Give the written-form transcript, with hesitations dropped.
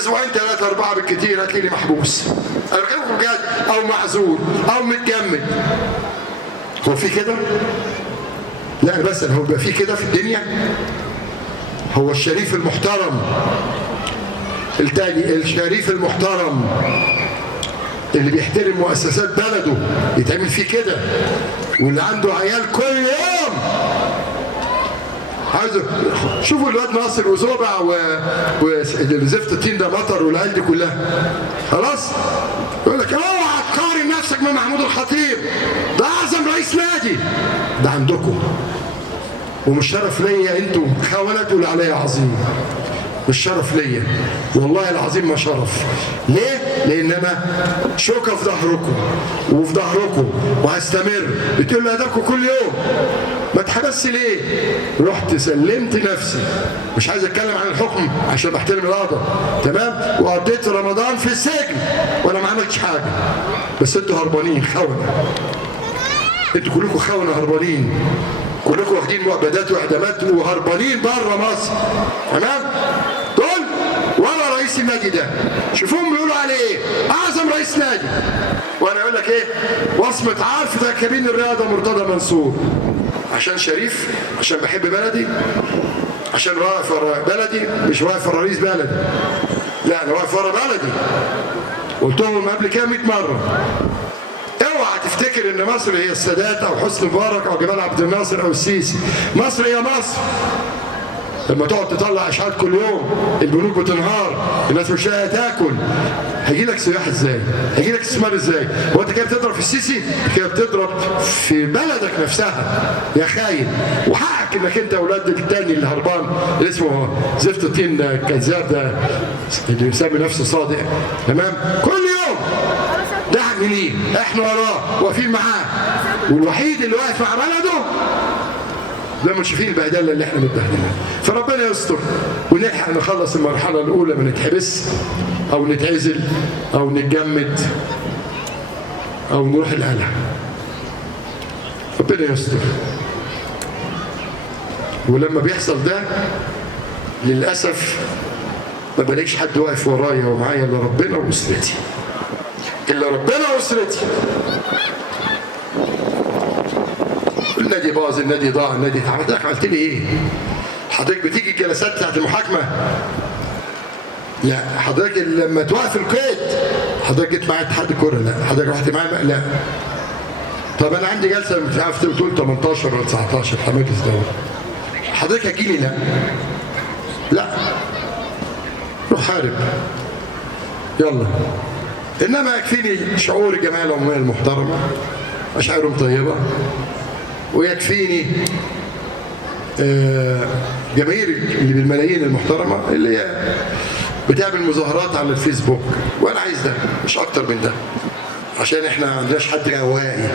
اسبوعين 3 4 بالكتير هتلاقيني محبوس. انا بكلمكم بجد، او معزول او متجمد. هو في كده؟ لا بس هو بيبقى في كده في الدنيا؟ هو الشريف المحترم التاني، الشريف المحترم اللي بيحترم مؤسسات بلده يتعمل فيه كده؟ واللي عنده عيال كل يوم عايزه. شوفوا الواد ناصر وزوبع وزفت الطين ده مطر والعيال دي كلها خلاص يقول لك اوعى تقارن نفسك مع محمود الخطيب، ده اعظم رئيس نادي. ده عندكم، ومش شرف ليا انتم خونه تقول عليا عظيم، مش شرف ليا والله العظيم ما شرف. ليه؟ لان انا شوكه في ظهركم وفي ظهركم وهستمر. بتقول لي هدفكم كل يوم، ما اتحبس ليه؟ رحت سلمت نفسي، مش عايز اتكلم عن الحكم عشان بحترم القضاء، تمام؟ وقضيت رمضان في السجن وانا ما عملتش حاجه. بس انتوا هربانين خونه، انتوا كلكم خونه هربانين، كلكم واخدين مؤبدات واعدامات وهربانين بره مصر، تمام؟ دول ورا رئيس النادي ده، شوفوهم بيقولوا عليه ايه؟ اعظم رئيس نادي. وانا اقول لك ايه؟ وصمه عارف ده كابين الرياضه مرتضى منصور. عشان شريف، عشان بحب بلدي، عشان واقف ورا بلدي، مش واقف ورا رئيس بلدي، لا انا واقف ورا بلدي. قلت لهم قبل كده 100 مره، اوعى تفتكر ان مصر هي السادات او حسني مبارك او جمال عبد الناصر او السيسي. مصر هي مصر. لما تقعد تطلع اشعاعات كل يوم، البنوك بتنهار، الناس مش لاقيه تاكل، هيجي لك سياح ازاي؟ هيجي لك استثمار ازاي؟ هو انت كده بتضرب في السيسي؟ كده بتضرب في بلدك نفسها يا خاين. وحقك انك انت اولادك التاني اللي هربان اللي اسمه زفت الطين ده الكذاب ده اللي بيسمي نفسه صادق، تمام؟ كل يوم ده منين؟ احنا وراه واقفين معاه، والوحيد اللي واقف مع بلده ده مش شايفين البهدله اللي احنا متبهدلينها. فربنا يستر ونلحق نخلص المرحله الاولى، ما نتحبس او نتعزل او نتجمد او نروح القلعه. ربنا يستر. ولما بيحصل ده للاسف ما بلاقيش حد واقف ورايا ومعايا الا ربنا واسرتي، الا ربنا واسرتي. النادي باظ، النادي ضاع، النادي اتعمل. حضرتك عملت لي ايه؟ حضرتك بتيجي الجلسات بتاعت المحاكمه؟ لا. حضرتك لما توقف القيد حضرتك جيت معايا اتحاد الكوره؟ لا. حضرتك رحت معايا؟ لا. طب انا عندي جلسه مش عارف بتقول 18 ولا 19 في مجلس الدوله، حضرتك هتجي لي؟ لا. لا. روح حارب يلا. انما يكفيني شعور الجمعيه العموميه المحترمه، مشاعرهم طيبه، ويكفيني جماهير اللي بالملايين المحترمه اللي هي بتعمل مظاهرات على الفيسبوك. وانا عايز ده مش اكتر من ده، عشان احنا ما عندناش حد روائي.